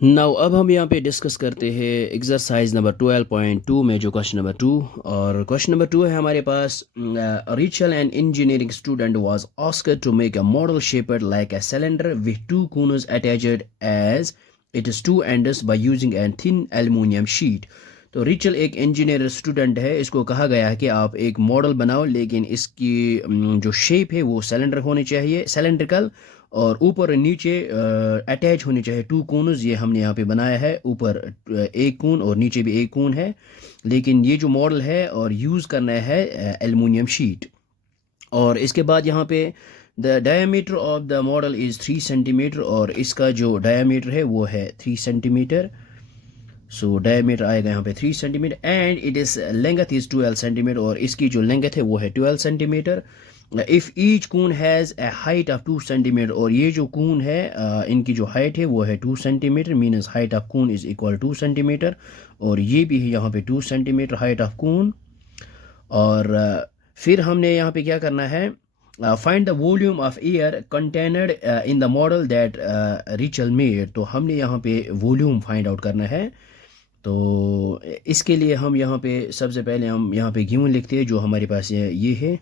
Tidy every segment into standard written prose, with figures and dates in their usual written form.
Now अब हम यहाँ पे डिस्कस करते हैं एक्सरसाइज नंबर 12.2 में जो क्वेश्चन नंबर 2 और क्वेश्चन नंबर 2 है हमारे पास Rachel and engineering student was asked to make a model shaped like a cylinder with two corners attached as it is two ends by using an thin aluminium sheet. तो Rachel एक engineer student है, इसको कहा गया है कि आप एक मॉडल बनाओ लेकिन इसकी जो शेप है वो सिलेंडर होनी चाहिए, सिलेंड्रिकल, और ऊपर और नीचे अटैच होनी चाहिए टू कोन्स। ये हमने यहाँ पे बनाया है, ऊपर एक कोन और नीचे भी एक कोन है, लेकिन ये जो मॉडल है और यूज़ करना है एल्युमिनियम शीट। और इसके बाद यहाँ पे the diameter of the model is 3 centimetre और इसका जो डायमीटर है वो है 3 सेंटीमीटर। सो डायमीटर आएगा यहाँ पे 3 centimetre and it is length is 12 centimetre और इसकी जो लेंथ है वो है 12 centimetre. If each cone has a height of 2 centimetre और ये जो कून है इनकी जो हाइट है वो है 2 centimetre, means height of cone is equal 2 centimetre और ये भी है यहाँ पे 2 सेंटीमीटर हाइट ऑफ कून। और फिर हमने यहाँ पे क्या करना है, find the volume of air contained in the model that Rachel made. तो हमने यहाँ पे वॉल्यूम फाइंड आउट करना है। तो इसके लिए हम यहाँ पे सबसे पहले हम यहाँ पे गिवन लिखते हैं जो हमारे पास ये है।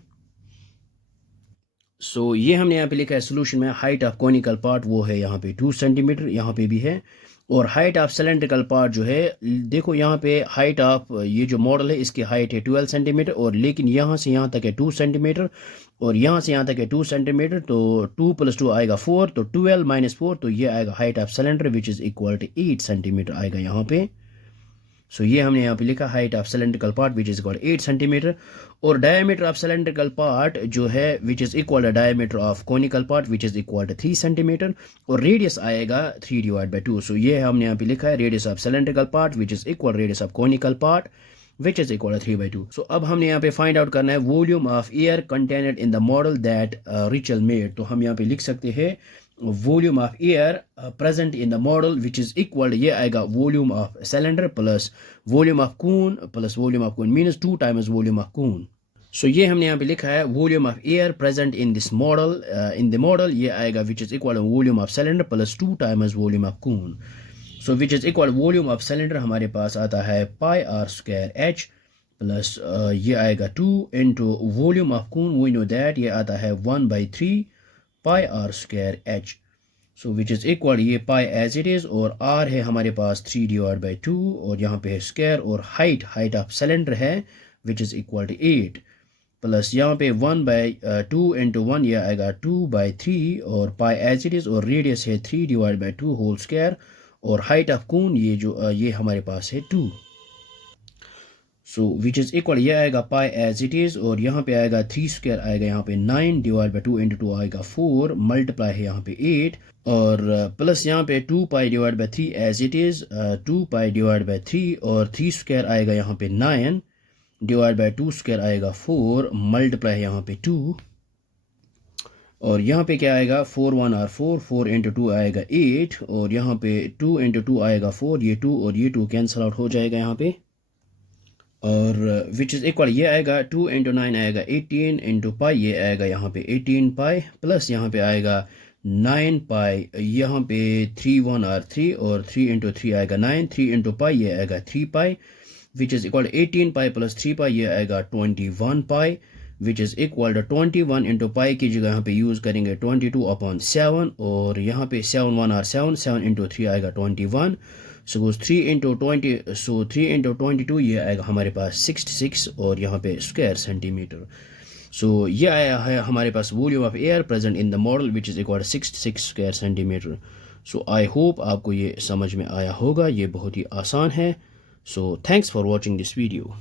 सो ये हमने यहाँ पे लिखा है सोल्यूशन में, हाइट ऑफ कॉनिकल पार्ट वो है यहाँ पे 2 सेंटीमीटर, यहाँ पे भी है। और हाइट ऑफ सिलेंड्रिकल पार्ट जो है, देखो यहाँ पे हाइट ऑफ ये जो मॉडल है इसकी हाइट है 12 सेंटीमीटर और लेकिन यहाँ से यहाँ तक है 2 सेंटीमीटर और यहाँ से यहाँ तक है 2 सेंटीमीटर। तो 2 + 2 आएगा 4, तो 12 - 4, तो ये आएगा height of cylinder which is equal to 8 centimetre आएगा यहाँ पे। सो ये हमने यहाँ पे लिखा height of cylindrical part which is equal 8 centimetre और डायमीटर ऑफ सिलेंड्रिकल पार्ट जो है which is equal to diameter of conical part which is equal to 3 centimetre और रेडियस आएगा 3/2। सो ये हमने यहाँ पे लिखा है radius of cylindrical part which is equal radius of conical part which is equal 3/2। So अब हमने यहाँ पे फाइंड आउट करना है volume of air contained in the model that Rachel made. तो हम यहाँ पे लिख सकते हैं volume of air present in the model which is equal, ये आएगा volume of cylinder plus volume of cone plus volume of cone means 2 times volume of cone. So ये हमने यहाँ पे लिखा है volume of air present in this model in the model, ये आएगा which is equal volume of cylinder plus 2 times volume of cone. So which is equal volume of cylinder हमारे पास आता है πr² प्लस ये आएगा 2 into volume of cone, we know that ये आता है 1/3 πr²h। So which is equal ये पाई एज इट इज़ और r है हमारे पास 3/2 और यहाँ पे है स्क्वायर और हाइट ऑफ सिलेंडर है which is equal to 8 plus यहाँ पे 1/2 इंटू 1 ये आएगा 2/3 और पाई एज इट इज़ और रेडियस है 3/2 होल स्क्वायर और हाइट ऑफ कून ये जो ये हमारे पास है 2। सो विच इज़ इक्वल ये आएगा पाई एज इट इज़ और यहाँ पे आएगा 3² आएगा यहाँ पे 9/2 इंटू 2 आएगा 4 मल्टीप्लाई है यहाँ पे 8 और प्लस यहाँ पे 2π/3 एज इट इज़ 2π/3 और 3² आएगा यहाँ पे 9/2² आएगा 4 मल्टीप्लाई यहाँ पे 2 और यहाँ पे क्या आएगा 4 1 और 4 इंटू 2 आएगा 8 और यहाँ पे 2 इंटू 2 आएगा 4, ये 2 और ये 2 कैंसिल आउट हो जाएगा यहाँ पे और विच इज़ इक्वल ये आएगा 2 इंटू 9 आएगा 18 इंटू पाई ये आएगा यहाँ पे 18 पाई प्लस यहाँ पे आएगा 9 पाई, यहाँ पे 3 1 और 3 और 3 इंटू 3 आएगा 9, 3 इंटू पाई ये आएगा 3 pi which is equal 18 pi plus 3 pi ये आएगा 21 pi which is equal 21 into pi की जगह यहाँ पे यूज़ करेंगे 22/7 और यहाँ पे 7 1 और 7 इंटू 3 आएगा 21। सपोज 3 इंटू 20, सो 3 इंटू 22 ये आएगा हमारे पास 66 और यहाँ पे स्क्वायर सेंटीमीटर। सो ये आया है हमारे पास volume of air present in the model which is equal 66 square centimetre. So I hope आपको ये समझ में आया होगा, ये बहुत ही आसान है। So thanks for watching this video.